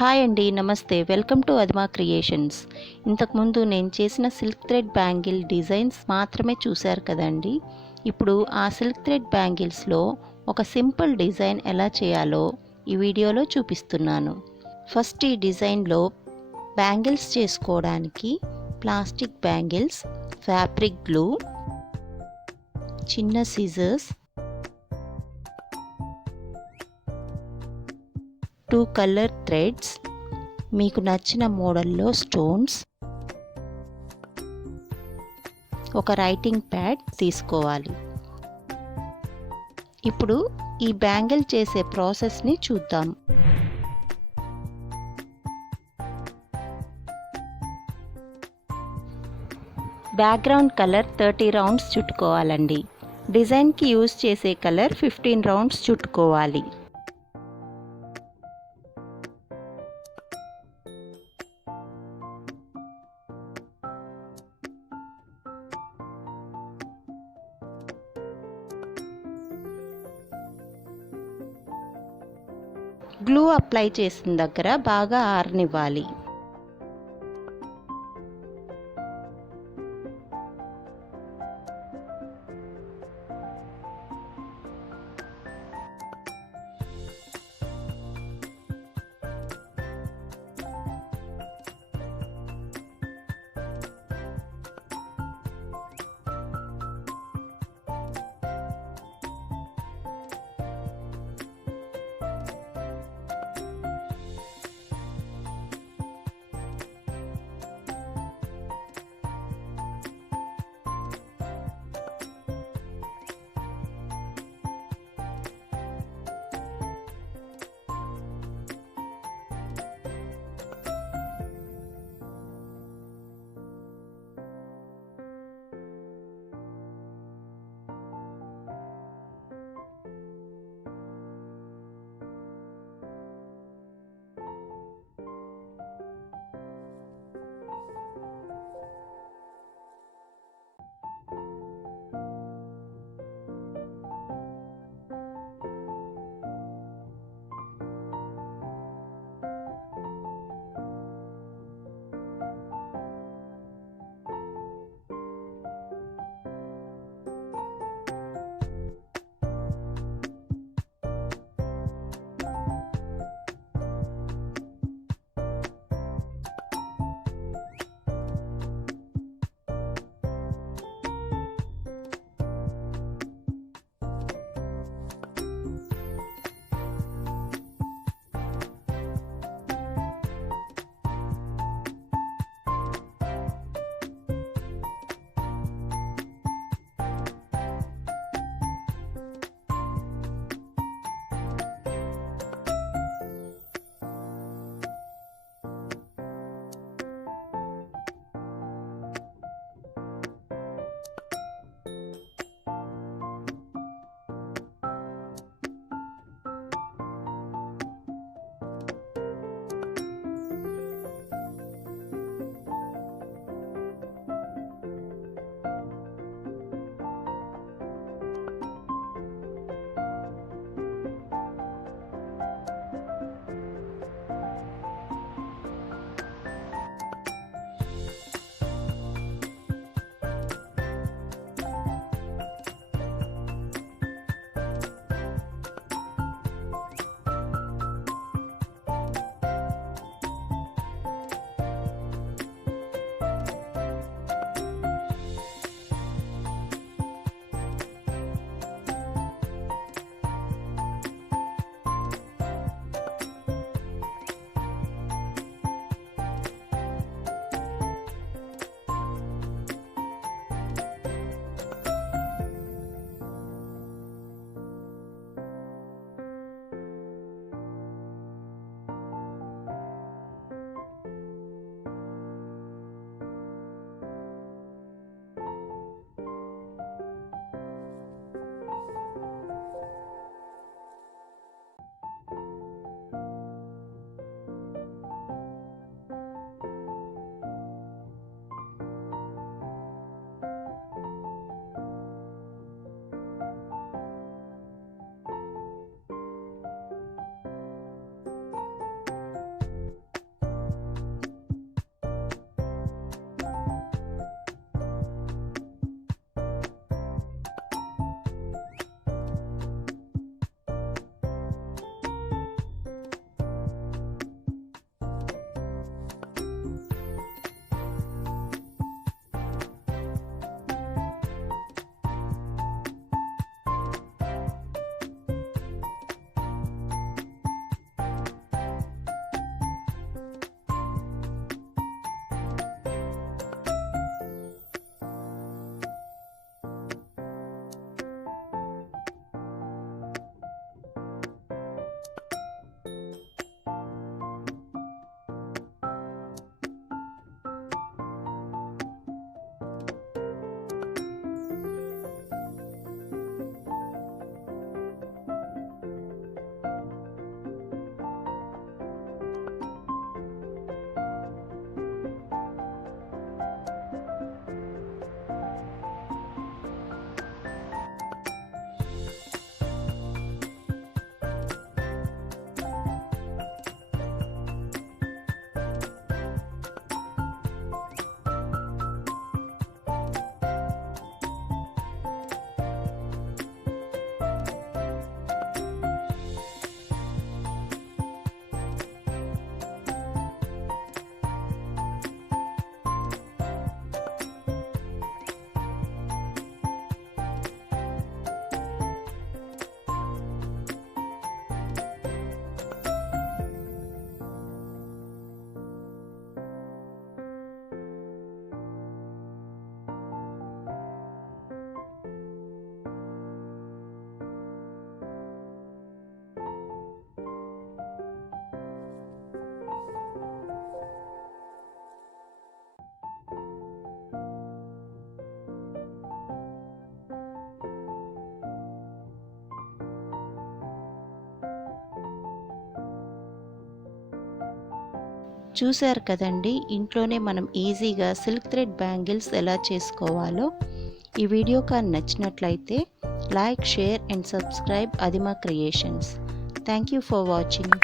Hi అండి, నమస్తే. Welcome to Adima Creations. ఇంతకుముందు నేను చేసిన సిల్క్ థ్రెడ్ బ్యాంగిల్ డిజైన్స్ మాత్రమే చూశారు కదండి. ఇప్పుడు ఆ సిల్క్ థ్రెడ్ బ్యాంగిల్స్లో ఒక సింపుల్ డిజైన్ ఎలా చేయాలో ఈ వీడియోలో చూపిస్తున్నాను. ఫస్ట్ ఈ డిజైన్లో బ్యాంగిల్స్ చేసుకోవడానికి ప్లాస్టిక్ బ్యాంగిల్స్, ఫ్యాబ్రిక్ గ్లూ, చిన్న సిజర్స్, 2 కలర్ థ్రెడ్స్, మీకు నచ్చిన మోడల్లో స్టోన్స్, ఒక రైటింగ్ ప్యాడ్ తీసుకోవాలి. ఇప్పుడు ఈ బ్యాంగిల్ చేసే ప్రాసెస్ని చూద్దాం. బ్యాక్గ్రౌండ్ కలర్ 30 రౌండ్స్ చుట్టుకోవాలండి. డిజైన్కి యూజ్ చేసే కలర్ 15 రౌండ్స్ చుట్టుకోవాలి. గ్లూ అప్లై చేసిన దగ్గర బాగా ఆరనివ్వాలి. చూశారు కదండి, ఇంట్లోనే మనం ఈజీగా సిల్క్ థ్రెడ్ బ్యాంగిల్స్ ఎలా చేసుకోవాలో. ఈ వీడియో కానీ నచ్చినట్లయితే like, share and subscribe Adhima Creations. Thank you for watching.